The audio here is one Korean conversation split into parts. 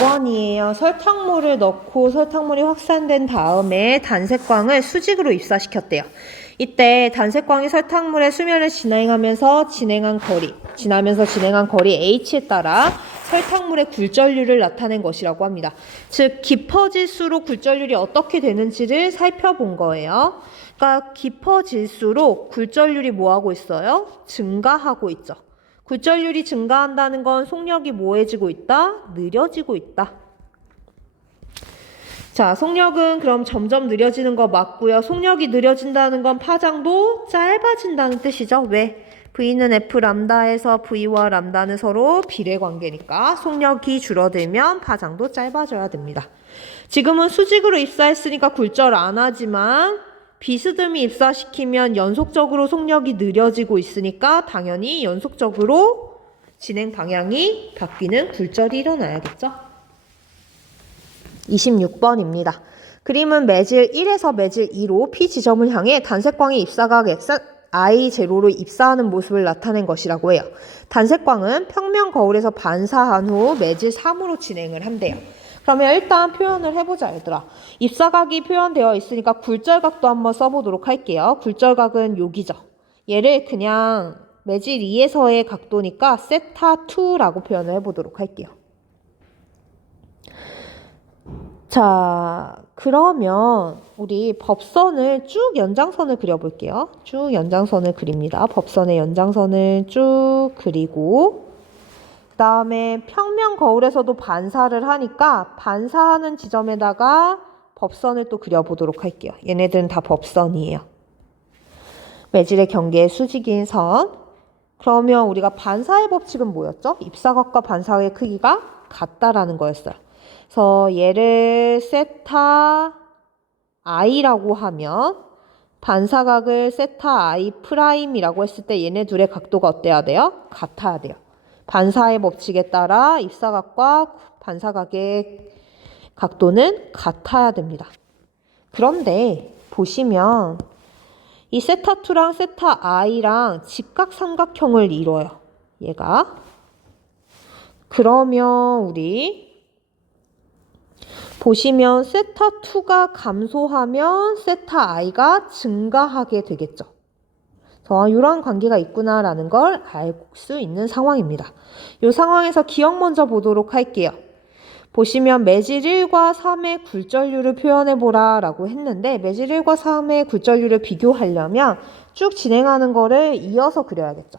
25번이에요. 설탕물을 넣고 설탕물이 확산된 다음에 단색광을 수직으로 입사시켰대요. 이때 단색광이 설탕물의 수면을 지나면서 진행한 거리 h에 따라 설탕물의 굴절률을 나타낸 것이라고 합니다. 즉 깊어질수록 굴절률이 어떻게 되는지를 살펴본 거예요. 그러니까 깊어질수록 굴절률이 뭐하고 있어요? 증가하고 있죠. 굴절률이 증가한다는 건 속력이 뭐해지고 있다? 느려지고 있다. 자, 속력은 그럼 점점 느려지는 거 맞고요. 속력이 느려진다는 건 파장도 짧아진다는 뜻이죠. 왜? V는 F 람다에서 V와 람다는 서로 비례 관계니까 속력이 줄어들면 파장도 짧아져야 됩니다. 지금은 수직으로 입사했으니까 굴절 안 하지만 비스듬히 입사시키면 연속적으로 속력이 느려지고 있으니까 당연히 연속적으로 진행 방향이 바뀌는 굴절이 일어나야겠죠. 26번입니다. 그림은 매질 1에서 매질 2로 P 지점을 향해 단색광이 입사각 I0로 입사하는 모습을 나타낸 것이라고 해요. 단색광은 평면 거울에서 반사한 후 매질 3으로 진행을 한대요. 그러면 일단 표현을 해보자, 얘들아. 입사각이 표현되어 있으니까 굴절각도 한번 써보도록 할게요. 굴절각은 여기죠. 얘를 그냥 매질 2에서의 각도니까 세타2라고 표현을 해보도록 할게요. 자, 그러면 우리 법선을 쭉 연장선을 그려볼게요. 쭉 연장선을 그립니다. 법선의 연장선을 쭉 그리고 그 다음에 평면 거울에서도 반사를 하니까 반사하는 지점에다가 법선을 또 그려보도록 할게요. 얘네들은 다 법선이에요. 매질의 경계의 수직인 선. 그러면 우리가 반사의 법칙은 뭐였죠? 입사각과 반사각의 크기가 같다라는 거였어요. 그래서 얘를 세타 i라고 하면 반사각을 세타 i 프라임이라고 했을 때 얘네 둘의 각도가 어때야 돼요? 같아야 돼요. 반사의 법칙에 따라 입사각과 반사각의 각도는 같아야 됩니다. 그런데 보시면 이 세타2랑 세타 i랑 직각삼각형을 이뤄요. 얘가. 그러면 우리 보시면 세타2가 감소하면 세타 i가 증가하게 되겠죠. 이런 관계가 있구나라는 걸 알 수 있는 상황입니다. 이 상황에서 기억 먼저 보도록 할게요. 보시면 매질 1과 3의 굴절률을 표현해보라 라고 했는데 매질 1과 3의 굴절률을 비교하려면 쭉 진행하는 거를 이어서 그려야겠죠.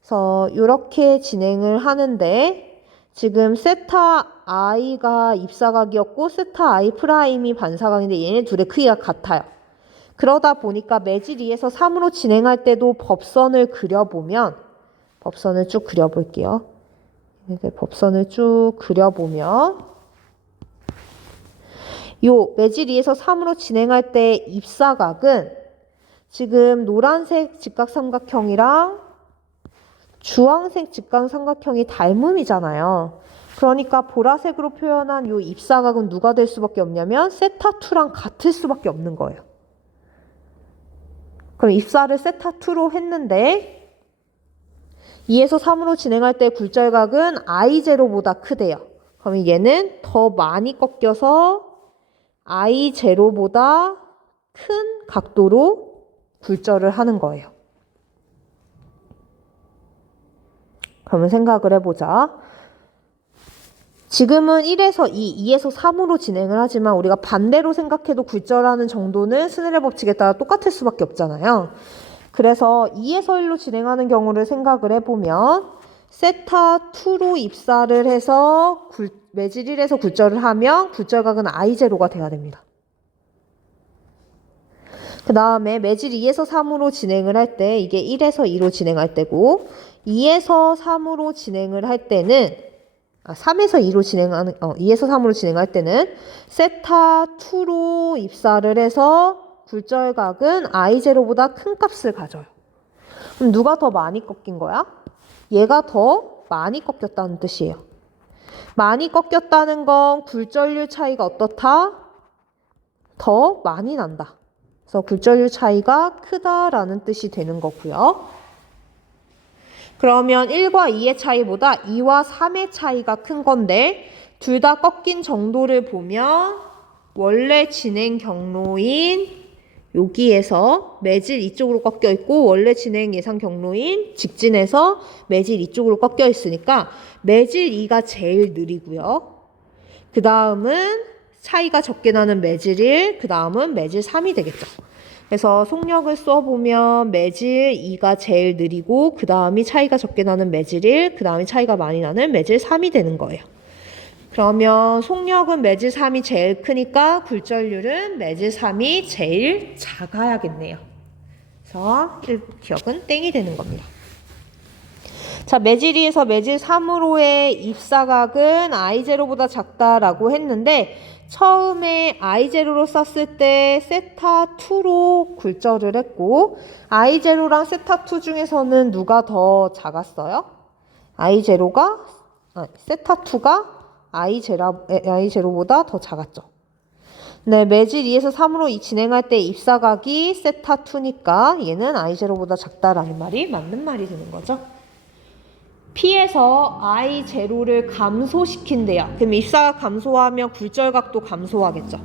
그래서 이렇게 진행을 하는데 지금 세타 i가 입사각이었고 세타 i 프라임이 반사각인데 얘네 둘의 크기가 같아요. 그러다 보니까 매질 2에서 3으로 진행할 때도 법선을 그려보면 법선을 쭉 그려볼게요. 법선을 쭉 그려보면 요 매질 2에서 3으로 진행할 때 입사각은 지금 노란색 직각삼각형이랑 주황색 직각삼각형이 닮음이잖아요. 그러니까 보라색으로 표현한 요 입사각은 누가 될 수밖에 없냐면 세타2랑 같을 수밖에 없는 거예요. 그럼 입사를 세타2로 했는데 2에서 3으로 진행할 때 굴절각은 I0보다 크대요. 그러면 얘는 더 많이 꺾여서 I0보다 큰 각도로 굴절을 하는 거예요. 그러면 생각을 해보자. 지금은 1에서 2, 2에서 3으로 진행을 하지만 우리가 반대로 생각해도 굴절하는 정도는 스넬의 법칙에 따라 똑같을 수밖에 없잖아요. 그래서 2에서 1로 진행하는 경우를 생각을 해보면 세타2로 입사를 해서 매질 1에서 굴절을 하면 굴절각은 I0가 돼야 됩니다. 그 다음에 매질 2에서 3으로 진행을 할 때 이게 1에서 2로 진행할 때고 2에서 3으로 진행을 할 때는 3에서 3으로 진행할 때는 세타2로 입사를 해서 굴절각은 I0보다 큰 값을 가져요. 그럼 누가 더 많이 꺾인 거야? 얘가 더 많이 꺾였다는 뜻이에요. 많이 꺾였다는 건 굴절률 차이가 어떻다? 더 많이 난다. 그래서 굴절률 차이가 크다라는 뜻이 되는 거고요. 그러면 1과 2의 차이보다 2와 3의 차이가 큰 건데 둘 다 꺾인 정도를 보면 원래 진행 경로인 여기에서 매질 이쪽으로 꺾여 있고 원래 진행 예상 경로인 직진에서 매질 이쪽으로 꺾여 있으니까 매질 2가 제일 느리고요. 그 다음은 차이가 적게 나는 매질 1, 그 다음은 매질 3이 되겠죠. 그래서 속력을 써보면 매질 2가 제일 느리고 그 다음이 차이가 적게 나는 매질 1, 그 다음이 차이가 많이 나는 매질 3이 되는 거예요. 그러면 속력은 매질 3이 제일 크니까 굴절률은 매질 3이 제일 작아야겠네요. 그래서 기억은 땡이 되는 겁니다. 자, 매질 2에서 매질 3으로의 입사각은 I0보다 작다라고 했는데 처음에 I0로 썼을 때 세타2로 굴절을 했고 I0랑 세타2 중에서는 누가 더 작았어요? 세타2가 I0보다 더 작았죠. 네, 매질 2에서 3으로 진행할 때 입사각이 세타2니까 얘는 I0보다 작다라는 말이 맞는 말이 되는 거죠. P에서 I0를 감소시킨대요. 그럼 입사각 감소하면 굴절각도 감소하겠죠.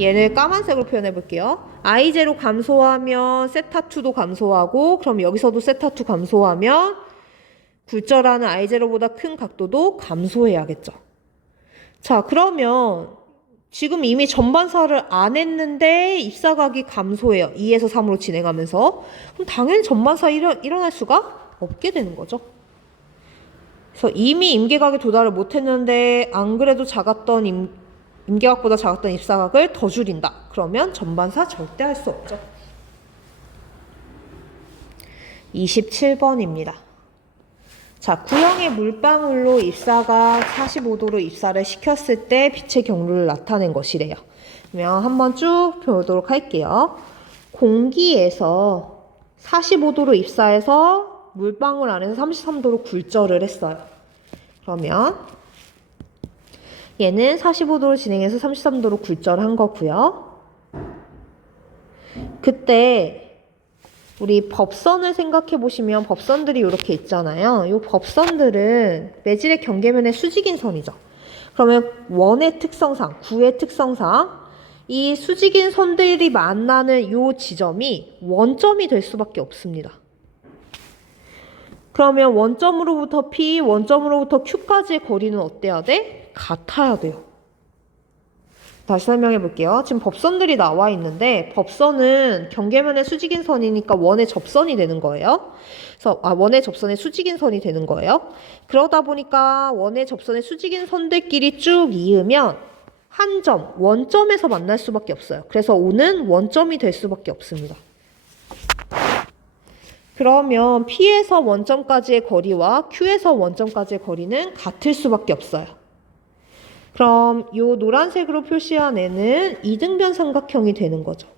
얘를 까만색으로 표현해 볼게요. I0 감소하면 세타2도 감소하고 그럼 여기서도 세타2 감소하면 굴절하는 I0보다 큰 각도도 감소해야겠죠. 자, 그러면 지금 이미 전반사를 안 했는데 입사각이 감소해요. 2에서 3으로 진행하면서. 그럼 당연히 전반사 일어날 수가 없게 되는 거죠. 그래서 이미 임계각에 도달을 못했는데 안 그래도 작았던 임계각보다 작았던 입사각을 더 줄인다. 그러면 전반사 절대 할 수 없죠. 27번입니다. 자, 구형의 물방울로 입사각 45도로 입사를 시켰을 때 빛의 경로를 나타낸 것이래요. 그러면 한번 쭉 보도록 할게요. 공기에서 45도로 입사해서 물방울 안에서 33도로 굴절을 했어요. 그러면 얘는 45도로 진행해서 33도로 굴절한 거고요. 그때 우리 법선을 생각해 보시면 법선들이 이렇게 있잖아요. 이 법선들은 매질의 경계면의 수직인 선이죠. 그러면 원의 특성상, 구의 특성상 이 수직인 선들이 만나는 이 지점이 원점이 될 수밖에 없습니다. 그러면 원점으로부터 P, 원점으로부터 Q까지의 거리는 어때야 돼? 같아야 돼요. 다시 설명해 볼게요. 지금 법선들이 나와 있는데 법선은 경계면의 수직인 선이니까 원의 접선이 되는 거예요. 그래서 원의 접선의 수직인 선이 되는 거예요. 그러다 보니까 원의 접선의 수직인 선들끼리 쭉 이으면 한 점, 원점에서 만날 수밖에 없어요. 그래서 O는 원점이 될 수밖에 없습니다. 그러면 P에서 원점까지의 거리와 Q에서 원점까지의 거리는 같을 수밖에 없어요. 그럼 이 노란색으로 표시한 애는 이등변 삼각형이 되는 거죠.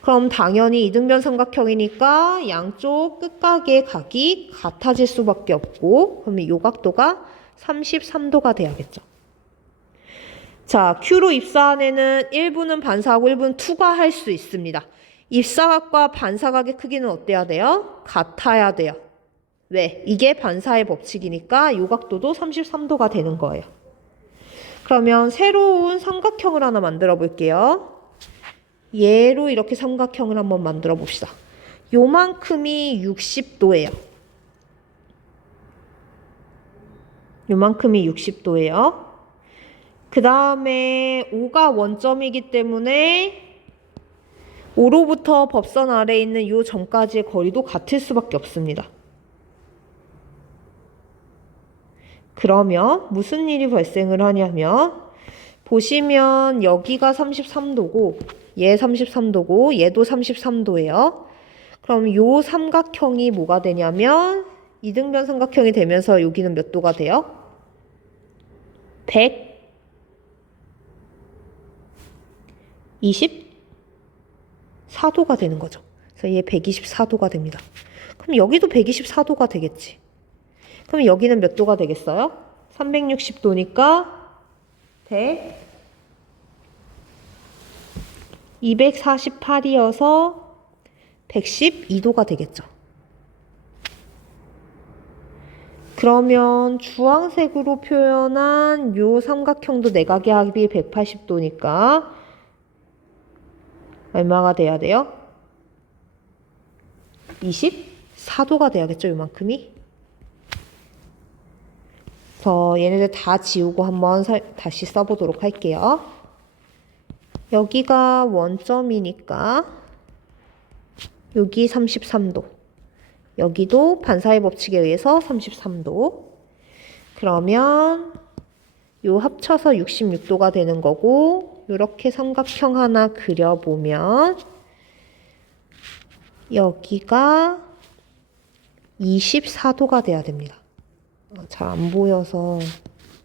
그럼 당연히 이등변 삼각형이니까 양쪽 끝각의 각이 같아질 수밖에 없고 그러면 이 각도가 33도가 돼야겠죠. 자, Q로 입사한 애는 1부는 반사하고 1부는 투과할 수 있습니다. 입사각과 반사각의 크기는 어때야 돼요? 같아야 돼요. 왜? 이게 반사의 법칙이니까 이 각도도 33도가 되는 거예요. 그러면 새로운 삼각형을 하나 만들어 볼게요. 얘로 이렇게 삼각형을 한번 만들어 봅시다. 요만큼이 60도예요. 요만큼이 60도예요. 그 다음에 O가 원점이기 때문에 O로부터 법선 아래에 있는 이 점까지의 거리도 같을 수밖에 없습니다. 그러면 무슨 일이 발생을 하냐면 보시면 여기가 33도고 얘 33도고 얘도 33도예요. 그럼 요 삼각형이 뭐가 되냐면 이등변 삼각형이 되면서 여기는 몇 도가 돼요? 124도가 되는 거죠. 그래서 얘 124도가 됩니다. 그럼 여기도 124도가 되겠지. 그럼 여기는 몇 도가 되겠어요? 360도니까 248이어서 112도가 되겠죠. 그러면 주황색으로 표현한 요 삼각형도 내각의 합이 180도니까 얼마가 돼야 돼요? 24도가 돼야겠죠, 요만큼이? 그래서 얘네들 다 지우고 한번 다시 써보도록 할게요. 여기가 원점이니까 여기 33도. 여기도 반사의 법칙에 의해서 33도. 그러면 요 합쳐서 66도가 되는 거고, 이렇게 삼각형 하나 그려보면 여기가 24도가 돼야 됩니다. 잘 안 보여서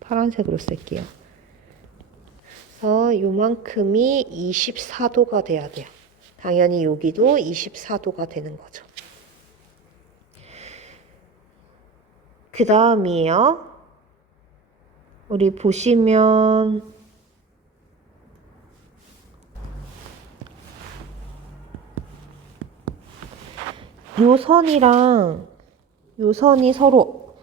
파란색으로 쓸게요. 그래서 요만큼이 24도가 돼야 돼요. 당연히 여기도 24도가 되는 거죠. 그 다음이에요. 우리 보시면 요 선이랑 요 선이 서로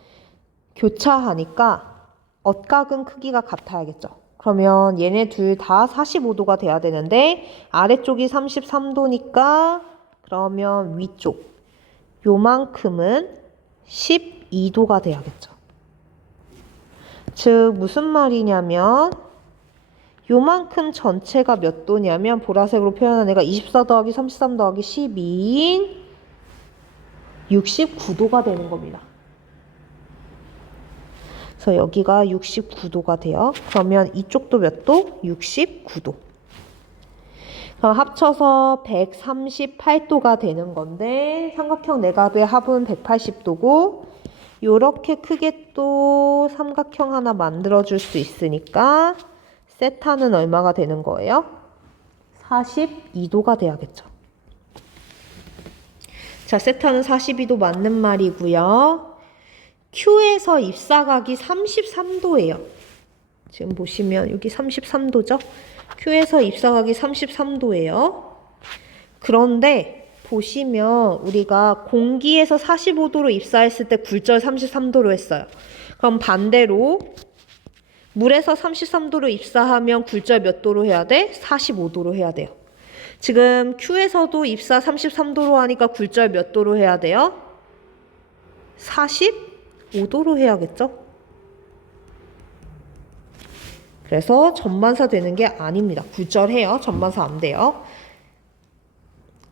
교차하니까 엇각은 크기가 같아야겠죠. 그러면 얘네 둘 다 45도가 돼야 되는데 아래쪽이 33도니까 그러면 위쪽 요만큼은 12도가 돼야겠죠. 즉 무슨 말이냐면 요만큼 전체가 몇 도냐면 보라색으로 표현한 애가 24 더하기 33 더하기 12인 69도가 되는 겁니다. 그래서 여기가 69도가 돼요. 그러면 이쪽도 몇 도? 69도. 그럼 합쳐서 138도가 되는 건데 삼각형 내각의 합은 180도고 요렇게 크게 또 삼각형 하나 만들어줄 수 있으니까 세타는 얼마가 되는 거예요? 42도가 돼야겠죠. 자, 세타는 42도 맞는 말이고요. Q에서 입사각이 33도예요. 지금 보시면 여기 33도죠? Q에서 입사각이 33도예요. 그런데 보시면 우리가 공기에서 45도로 입사했을 때 굴절 33도로 했어요. 그럼 반대로 물에서 33도로 입사하면 굴절 몇 도로 해야 돼? 45도로 해야 돼요. 지금 Q에서도 입사 33도로 하니까 굴절 몇 도로 해야 돼요? 45도로 해야겠죠? 그래서 전반사 되는 게 아닙니다. 굴절해요. 전반사 안 돼요.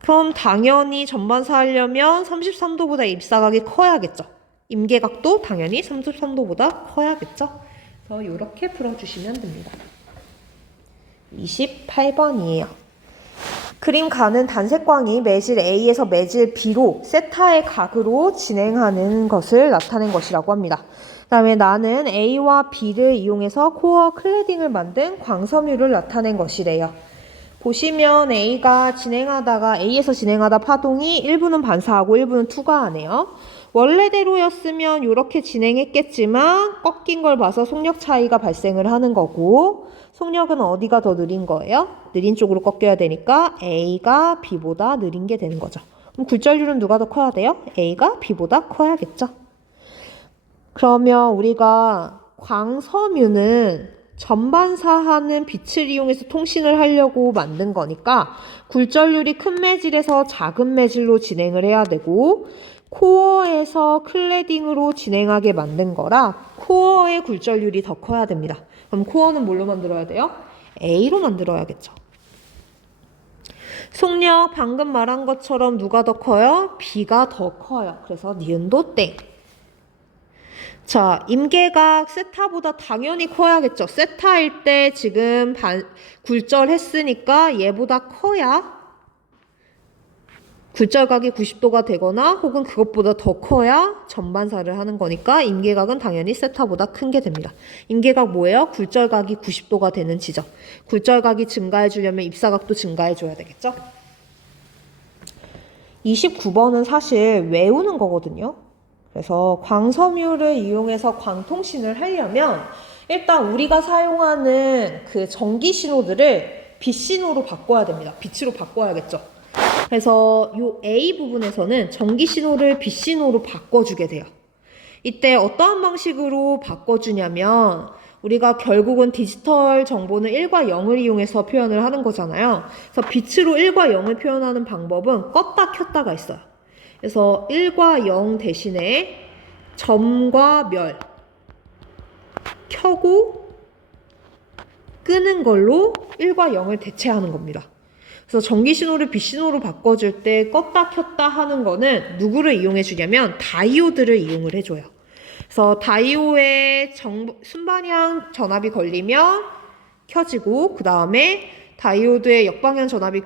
그럼 당연히 전반사 하려면 33도보다 입사각이 커야겠죠. 임계각도 당연히 33도보다 커야겠죠. 그래서 이렇게 풀어주시면 됩니다. 28번이에요. 그림 가는 단색광이 매질 A에서 매질 B로 세타의 각으로 진행하는 것을 나타낸 것이라고 합니다. 그 다음에 나는 A와 B를 이용해서 코어 클래딩을 만든 광섬유를 나타낸 것이래요. 보시면 A에서 진행하다 파동이 일부는 반사하고 일부는 투과하네요. 원래대로였으면 이렇게 진행했겠지만 꺾인 걸 봐서 속력 차이가 발생을 하는 거고 속력은 어디가 더 느린 거예요? 느린 쪽으로 꺾여야 되니까 A가 B보다 느린 게 되는 거죠. 그럼 굴절률은 누가 더 커야 돼요? A가 B보다 커야겠죠. 그러면 우리가 광섬유는 전반사하는 빛을 이용해서 통신을 하려고 만든 거니까 굴절률이 큰 매질에서 작은 매질로 진행을 해야 되고 코어에서 클래딩으로 진행하게 만든 거라 코어의 굴절률이 더 커야 됩니다. 그럼 코어는 뭘로 만들어야 돼요? A로 만들어야겠죠. 속력 방금 말한 것처럼 누가 더 커요? B가 더 커요. 그래서 니은도 땡. 자, 임계각 세타보다 당연히 커야겠죠. 세타일 때 지금 굴절했으니까 얘보다 커야 굴절각이 90도가 되거나 혹은 그것보다 더 커야 전반사를 하는 거니까 임계각은 당연히 세타보다 큰 게 됩니다. 임계각 뭐예요? 굴절각이 90도가 되는 지점. 굴절각이 증가해 주려면 입사각도 증가해 줘야 되겠죠? 29번은 사실 외우는 거거든요. 그래서 광섬유를 이용해서 광통신을 하려면 일단 우리가 사용하는 그 전기 신호들을 빛 신호로 바꿔야 됩니다. 빛으로 바꿔야겠죠. 그래서 이 A 부분에서는 전기 신호를 빛 신호로 바꿔주게 돼요. 이때 어떠한 방식으로 바꿔주냐면 우리가 결국은 디지털 정보는 1과 0을 이용해서 표현을 하는 거잖아요. 그래서 빛으로 1과 0을 표현하는 방법은 껐다 켰다가 있어요. 그래서 1과 0 대신에 점과 멸 켜고 끄는 걸로 1과 0을 대체하는 겁니다. 그래서 전기 신호를 빛 신호로 바꿔줄 때 껐다 켰다 하는 거는 누구를 이용해 주냐면 다이오드를 이용을 해줘요. 그래서 다이오에 순방향 전압이 걸리면 켜지고 그 다음에 다이오드에 역방향 전압이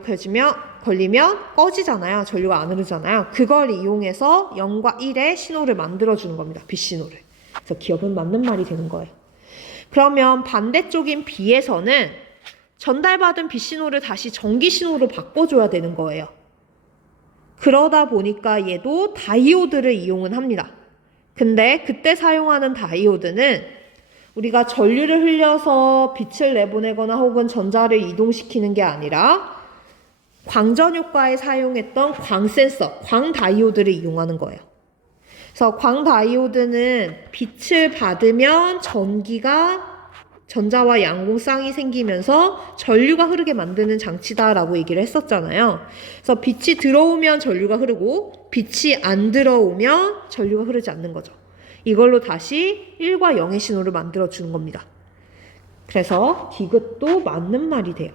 걸리면 꺼지잖아요. 전류가 안 흐르잖아요. 그걸 이용해서 0과 1의 신호를 만들어주는 겁니다. 빛 신호를. 그래서 기억은 맞는 말이 되는 거예요. 그러면 반대쪽인 B에서는 전달받은 빛 신호를 다시 전기 신호로 바꿔줘야 되는 거예요. 그러다 보니까 얘도 다이오드를 이용은 합니다. 근데 그때 사용하는 다이오드는 우리가 전류를 흘려서 빛을 내보내거나 혹은 전자를 이동시키는 게 아니라 광전 효과에 사용했던 광센서, 광다이오드를 이용하는 거예요. 그래서 광다이오드는 빛을 받으면 전자와 양공쌍이 생기면서 전류가 흐르게 만드는 장치다라고 얘기를 했었잖아요. 그래서 빛이 들어오면 전류가 흐르고 빛이 안 들어오면 전류가 흐르지 않는 거죠. 이걸로 다시 1과 0의 신호를 만들어주는 겁니다. 그래서 디귿도 맞는 말이 돼요.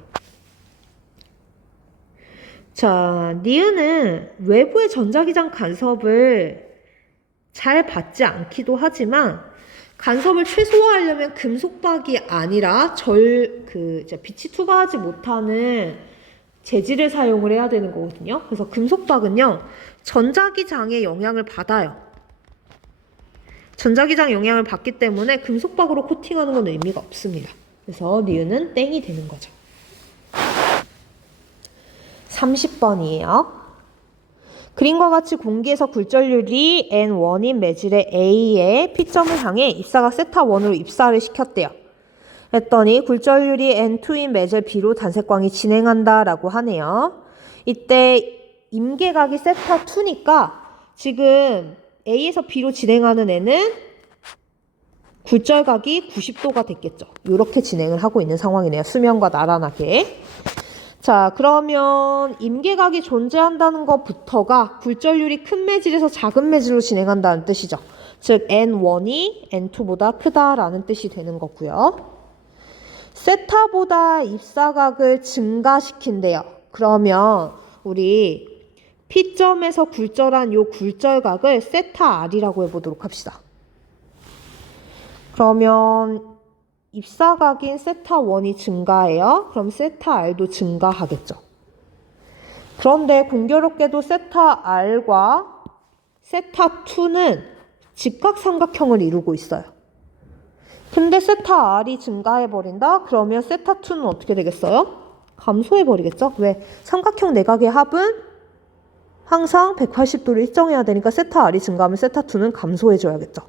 자, 니은은 외부의 전자기장 간섭을 잘 받지 않기도 하지만 간섭을 최소화하려면 금속박이 아니라 빛이 투과하지 못하는 재질을 사용을 해야 되는 거거든요. 그래서 금속박은요, 전자기장의 영향을 받아요. 전자기장 영향을 받기 때문에 금속박으로 코팅하는 건 의미가 없습니다. 그래서 니은은 땡이 되는 거죠. 30번이에요. 그림과 같이 공기에서 굴절률이 N1인 매질의 A의 P점을 향해 입사각 세타1으로 입사를 시켰대요. 그랬더니 굴절률이 N2인 매질 B로 단색광이 진행한다 라고 하네요. 이때 임계각이 세타2니까 지금 A에서 B로 진행하는 애는 굴절각이 90도가 됐겠죠. 이렇게 진행을 하고 있는 상황이네요. 수면과 나란하게. 자, 그러면 임계각이 존재한다는 것부터가 굴절률이 큰 매질에서 작은 매질로 진행한다는 뜻이죠. 즉 N1이 N2보다 크다라는 뜻이 되는 거고요. 세타보다 입사각을 증가시킨대요. 그러면 우리 P점에서 굴절한 요 굴절각을 세타 R이라고 해보도록 합시다. 그러면 입사각인 세타1이 증가해요. 그럼 세타 R도 증가하겠죠. 그런데 공교롭게도 세타 R과 세타2는 직각삼각형을 이루고 있어요. 근데 세타 R이 증가해버린다? 그러면 세타2는 어떻게 되겠어요? 감소해버리겠죠? 왜? 삼각형 내각의 합은 항상 180도를 일정해야 되니까 세타 R이 증가하면 세타2는 감소해줘야겠죠.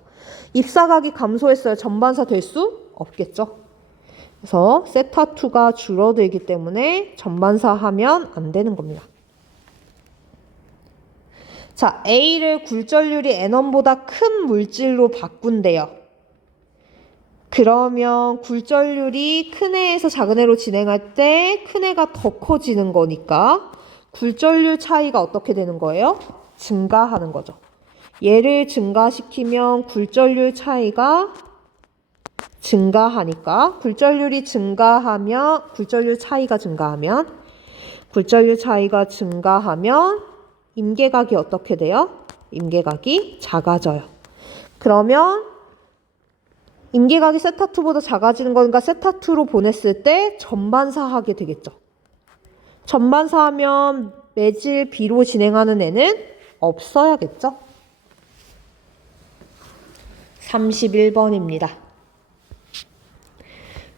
입사각이 감소했어요. 전반사 될 수 없겠죠. 그래서 세타2가 줄어들기 때문에 전반사 하면 안 되는 겁니다. 자, A를 굴절률이 N1보다 큰 물질로 바꾼대요. 그러면 굴절률이 큰 애에서 작은 애로 진행할 때 큰 애가 더 커지는 거니까 굴절률 차이가 어떻게 되는 거예요? 증가하는 거죠. 얘를 증가시키면 굴절률 차이가 증가하니까 굴절률 차이가 증가하면 임계각이 어떻게 돼요? 임계각이 작아져요. 그러면 임계각이 세타2보다 작아지는 거니까 세타2로 보냈을 때 전반사하게 되겠죠. 전반사하면 매질 B로 진행하는 애는 없어야겠죠. 31번입니다.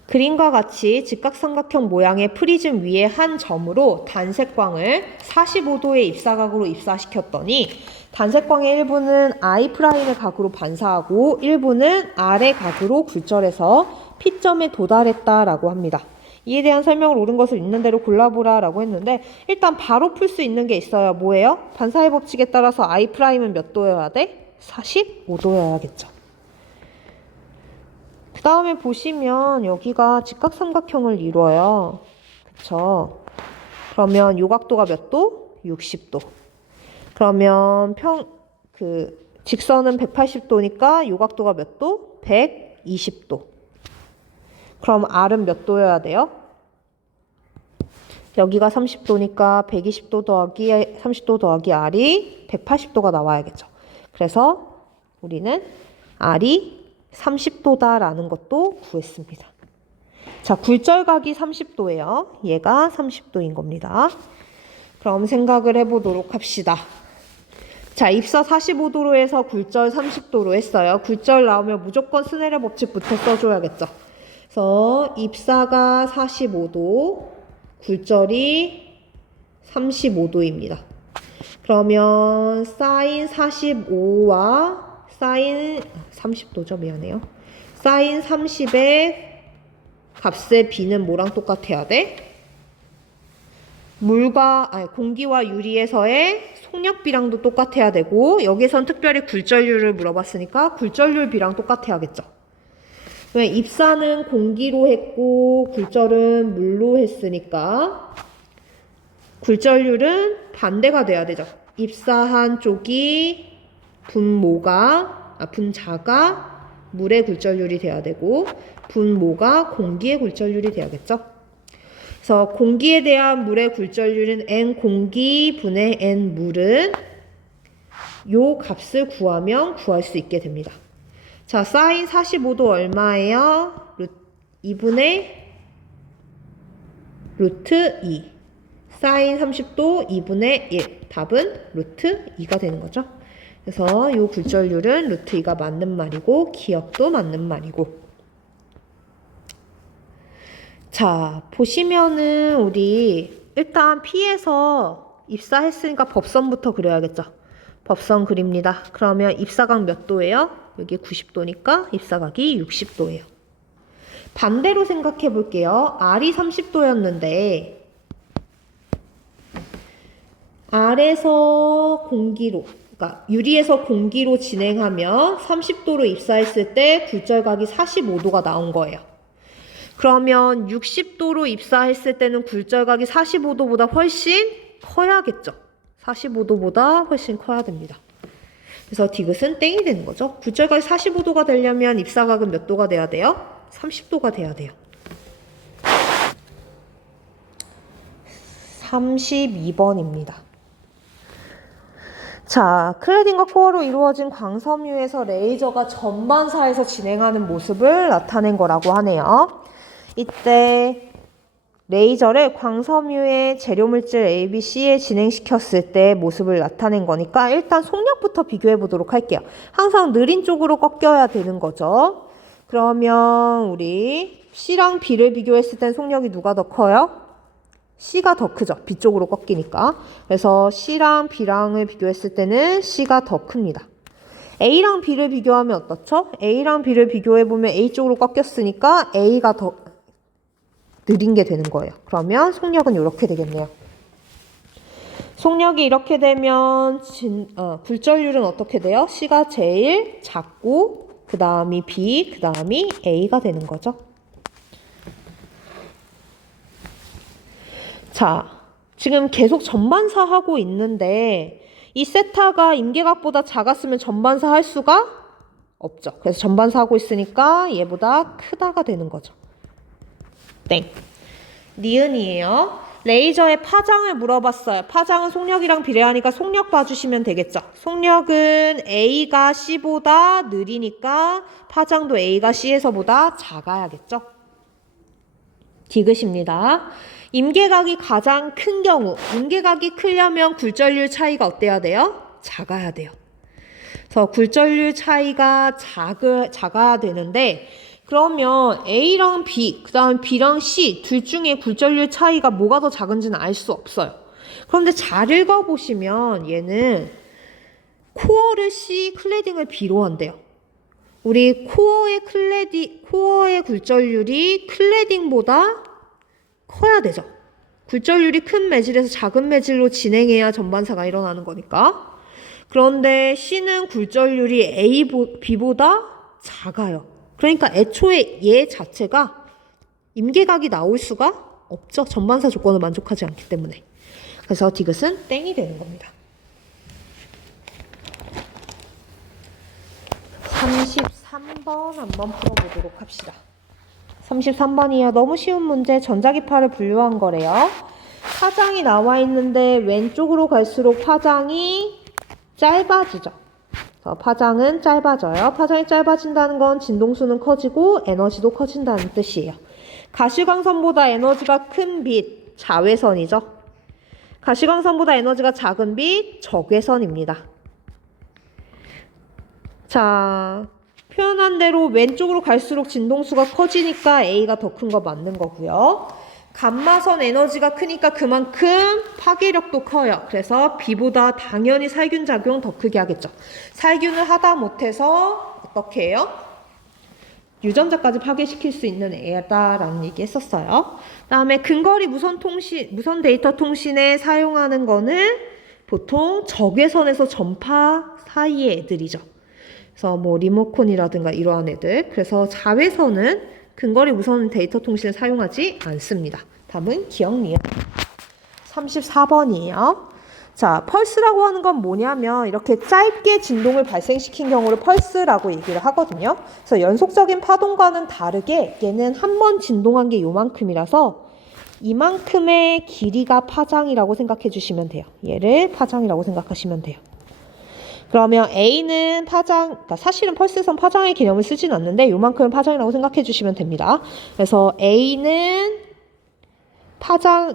그림과 같이 직각삼각형 모양의 프리즘 위에 한 점으로 단색광을 45도의 입사각으로 입사시켰더니 단색광의 일부는 I'의 각으로 반사하고 일부는 R의 각으로 굴절해서 P점에 도달했다라고 합니다. 이에 대한 설명을 옳은 것을 있는 대로 골라보라 라고 했는데 일단 바로 풀 수 있는 게 있어요. 뭐예요? 반사의 법칙에 따라서 I'은 몇 도여야 돼? 45도여야겠죠. 그 다음에 보시면 여기가 직각삼각형을 이루어요. 그쵸? 그러면 요 각도가 몇 도? 60도. 그러면 직선은 180도니까 요 각도가 몇 도? 120도. 그럼 R은 몇 도여야 돼요? 여기가 30도니까 120도 더하기 30도 더하기 R이 180도가 나와야겠죠. 그래서 우리는 R이 30도다라는 것도 구했습니다. 자, 굴절각이 30도예요. 얘가 30도인 겁니다. 그럼 생각을 해보도록 합시다. 자, 입사 45도로 해서 굴절 30도로 했어요. 굴절 나오면 무조건 스넬의 법칙부터 써줘야겠죠. 그래서 입사가 45도, 굴절이 35도입니다. 그러면 사인 45와 사인 30도죠. 미안해요. 사인 30의 값의 B는 뭐랑 똑같아야 돼? 공기와 유리에서의 속력비랑도 똑같아야 되고, 여기선 특별히 굴절률을 물어봤으니까 굴절률 B랑 똑같아야겠죠. 입사는 공기로 했고 굴절은 물로 했으니까 굴절률은 반대가 돼야 되죠. 입사한 쪽이 분자가 물의 굴절률이 돼야 되고 분모가 공기의 굴절률이 돼야겠죠. 그래서 공기에 대한 물의 굴절률은 N 공기 분의 N 물은 요 값을 구하면 구할 수 있게 됩니다. 자, 사인 45도 얼마예요? 2분의 루트 2. 사인 30도 2분의 1. 답은 루트 2가 되는 거죠. 그래서 이 굴절률은 루트 2가 맞는 말이고 기억도 맞는 말이고. 자, 보시면은 우리 일단 P에서 입사했으니까 법선부터 그려야겠죠. 법선 그립니다. 그러면 입사각 몇 도예요? 여기 90도니까 입사각이 60도예요. 반대로 생각해 볼게요. R이 30도였는데 R에서 공기로, 그러니까 유리에서 공기로 진행하면 30도로 입사했을 때 굴절각이 45도가 나온 거예요. 그러면 60도로 입사했을 때는 굴절각이 45도보다 훨씬 커야겠죠. 45도보다 훨씬 커야 됩니다. 그래서 디귿은 땡이 되는 거죠. 굴절각이 45도가 되려면 입사각은 몇 도가 돼야 돼요? 30도가 돼야 돼요. 32번입니다. 자, 클래딩과 코어로 이루어진 광섬유에서 레이저가 전반사에서 진행하는 모습을 나타낸 거라고 하네요. 이때 레이저를 광섬유의 재료물질 ABC에 진행시켰을 때 모습을 나타낸 거니까 일단 속력부터 비교해 보도록 할게요. 항상 느린 쪽으로 꺾여야 되는 거죠. 그러면 우리 C랑 B를 비교했을 땐 속력이 누가 더 커요? C가 더 크죠. B 쪽으로 꺾이니까. 그래서 C랑 B랑을 비교했을 때는 C가 더 큽니다. A랑 B를 비교하면 어떻죠? A랑 B를 비교해보면 A 쪽으로 꺾였으니까 A가 더 느린 게 되는 거예요. 그러면 속력은 이렇게 되겠네요. 속력이 이렇게 되면 굴절률은 어떻게 돼요? C가 제일 작고 그 다음이 B, 그 다음이 A가 되는 거죠. 자, 지금 계속 전반사 하고 있는데 이 세타가 임계각보다 작았으면 전반사 할 수가 없죠. 그래서 전반사 하고 있으니까 얘보다 크다가 되는 거죠. 땡. 니은이에요. 레이저의 파장을 물어봤어요. 파장은 속력이랑 비례하니까 속력 봐주시면 되겠죠. 속력은 A가 C보다 느리니까 파장도 A가 C에서보다 작아야겠죠. 디귿입니다. 임계각이 가장 큰 경우, 임계각이 크려면 굴절률 차이가 어때야 돼요? 작아야 돼요. 그래서 굴절률 차이가 작아야 되는데 그러면 A랑 B, 그 다음 B랑 C 둘 중에 굴절률 차이가 뭐가 더 작은지는 알 수 없어요. 그런데 잘 읽어보시면 얘는 코어를 C, 클래딩을 B로 한대요. 우리 코어의 굴절률이 클래딩보다 커야 되죠. 굴절률이 큰 매질에서 작은 매질로 진행해야 전반사가 일어나는 거니까. 그런데 C는 굴절률이 B보다 작아요. 그러니까 애초에 얘 자체가 임계각이 나올 수가 없죠. 전반사 조건을 만족하지 않기 때문에. 그래서 디귿은 땡이 되는 겁니다. 33번 한번 풀어보도록 합시다. 33번이요. 너무 쉬운 문제. 전자기파를 분류한 거래요. 파장이 나와 있는데 왼쪽으로 갈수록 파장이 짧아지죠. 파장은 짧아져요. 파장이 짧아진다는 건 진동수는 커지고 에너지도 커진다는 뜻이에요. 가시광선보다 에너지가 큰 빛, 자외선이죠. 가시광선보다 에너지가 작은 빛, 적외선입니다. 자, 표현한 대로 왼쪽으로 갈수록 진동수가 커지니까 A가 더 큰 거 맞는 거고요. 감마선 에너지가 크니까 그만큼 파괴력도 커요. 그래서 B보다 당연히 살균 작용 더 크게 하겠죠. 살균을 하다 못해서 어떻게 해요? 유전자까지 파괴시킬 수 있는 애다라는 얘기 했었어요. 그 다음에 근거리 무선 데이터 통신에 사용하는 거는 보통 적외선에서 전파 사이의 애들이죠. 그래서 뭐 리모컨이라든가 이러한 애들. 그래서 자외선은 근거리 무선 데이터 통신을 사용하지 않습니다. 답은 기억, 리을. 34번이에요. 자, 펄스라고 하는 건 뭐냐면 이렇게 짧게 진동을 발생시킨 경우를 펄스라고 얘기를 하거든요. 그래서 연속적인 파동과는 다르게 얘는 한 번 진동한 게 요만큼이라서 이만큼의 길이가 파장이라고 생각해 주시면 돼요. 얘를 파장이라고 생각하시면 돼요. 그러면 A는 파장, 그러니까 사실은 펄스에선 파장의 개념을 쓰진 않는데 요만큼은 파장이라고 생각해 주시면 됩니다. 그래서 A는 파장이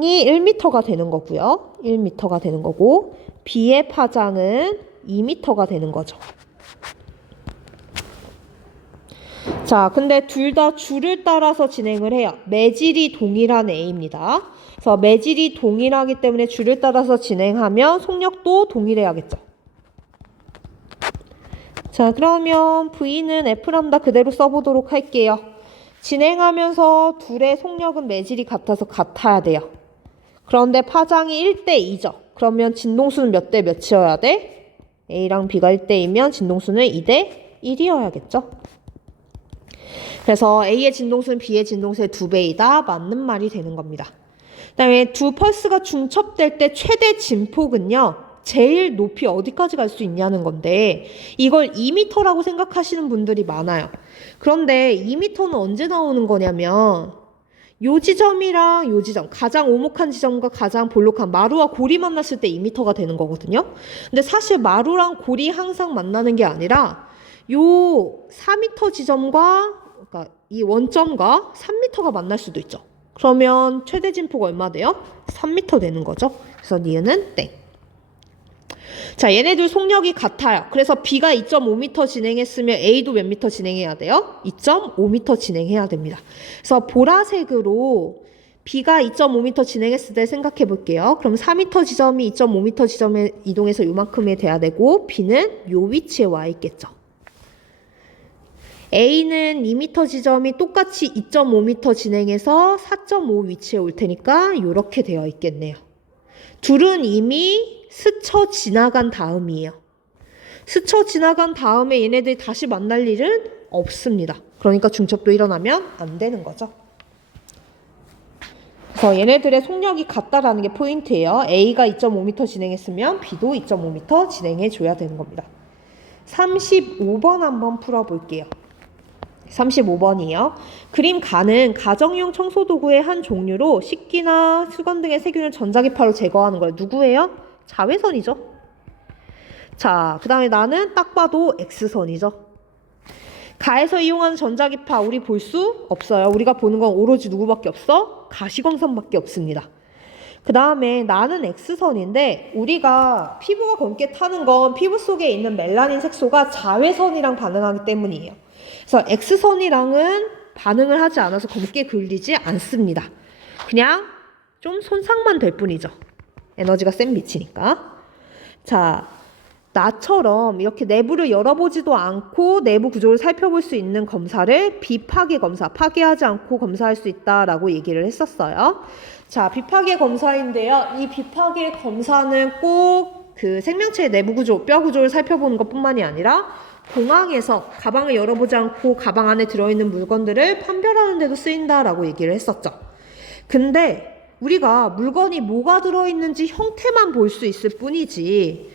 1m가 되는 거고요. 1m가 되는 거고 B의 파장은 2m가 되는 거죠. 자, 근데 둘 다 줄을 따라서 진행을 해요. 매질이 동일한 A입니다. 그래서 매질이 동일하기 때문에 줄을 따라서 진행하면 속력도 동일해야겠죠. 자, 그러면 V는 F람다 그대로 써보도록 할게요. 진행하면서 둘의 속력은 매질이 같아서 같아야 돼요. 그런데 파장이 1대2죠. 그러면 진동수는 몇 대 몇이어야 돼? A랑 B가 1대2면 진동수는 2대1이어야겠죠. 그래서 A의 진동수는 B의 진동수의 2배이다. 맞는 말이 되는 겁니다. 그 다음에 두 펄스가 중첩될 때 최대 진폭은요. 제일 높이 어디까지 갈 수 있냐는 건데 이걸 2m라고 생각하시는 분들이 많아요. 그런데 2m는 언제 나오는 거냐면 요 지점이랑 요 지점, 가장 오목한 지점과 가장 볼록한 마루와 골이 만났을 때 2m가 되는 거거든요. 근데 사실 마루랑 골이 항상 만나는 게 아니라 요 4m 지점과 그러니까 이 원점과 3m가 만날 수도 있죠. 그러면 최대 진폭 얼마 돼요? 3m 되는 거죠. 그래서 니은은 땡. 자, 얘네들 속력이 같아요. 그래서 B가 2.5m 진행했으면 A도 몇 m 진행해야 돼요? 2.5m 진행해야 됩니다. 그래서 보라색으로 B가 2.5m 진행했을 때 생각해 볼게요. 그럼 4m 지점이 2.5m 지점에 이동해서 요만큼이 돼야 되고 B는 요 위치에 와 있겠죠. A는 2m 지점이 똑같이 2.5m 진행해서 4.5 위치에 올 테니까 이렇게 되어 있겠네요. 둘은 이미 스쳐 지나간 다음이에요. 스쳐 지나간 다음에 얘네들이 다시 만날 일은 없습니다. 그러니까 중첩도 일어나면 안 되는 거죠. 그래서 얘네들의 속력이 같다라는 게 포인트예요. A가 2.5m 진행했으면 B도 2.5m 진행해줘야 되는 겁니다. 35번 한번 풀어볼게요. 35번이요. 그림 가는 가정용 청소도구의 한 종류로 식기나 수건 등의 세균을 전자기파로 제거하는 걸 누구예요? 자외선이죠. 자, 그 다음에 나는 딱 봐도 X선이죠. 가에서 이용하는 전자기파 우리 볼 수 없어요. 우리가 보는 건 오로지 누구밖에 없어? 가시광선밖에 없습니다. 그 다음에 나는 X선인데 우리가 피부가 검게 타는 건 피부 속에 있는 멜라닌 색소가 자외선이랑 반응하기 때문이에요. 그래서 X선이랑은 반응을 하지 않아서 검게 그리지 않습니다. 그냥 좀 손상만 될 뿐이죠. 에너지가 센 빛이니까. 자, 나처럼 이렇게 내부를 열어보지도 않고 내부 구조를 살펴볼 수 있는 검사를 비파괴 검사, 파괴하지 않고 검사할 수 있다라고 얘기를 했었어요. 자, 비파괴 검사인데요. 이 비파괴 검사는 꼭 그 생명체의 내부 구조, 뼈 구조를 살펴보는 것뿐만이 아니라 공항에서 가방을 열어보지 않고 가방 안에 들어있는 물건들을 판별하는 데도 쓰인다라고 얘기를 했었죠. 근데 우리가 물건이 뭐가 들어있는지 형태만 볼 수 있을 뿐이지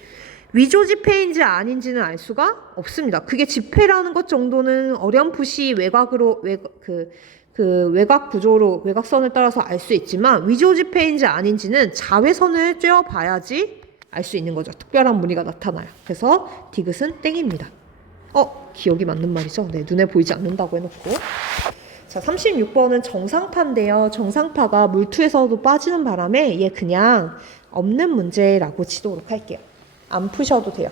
위조 지폐인지 아닌지는 알 수가 없습니다. 그게 지폐라는 것 정도는 어렴풋이 외곽 구조로 외곽선을 따라서 알 수 있지만 위조 지폐인지 아닌지는 자외선을 쬐어봐야지 알 수 있는 거죠. 특별한 무늬가 나타나요. 그래서 디귿은 땡입니다. 기억이 맞는 말이죠. 네, 눈에 보이지 않는다고 해놓고. 자, 36번은 정상파인데요. 정상파가 물투에서도 빠지는 바람에 얘 그냥 없는 문제라고 치도록 할게요. 안 푸셔도 돼요.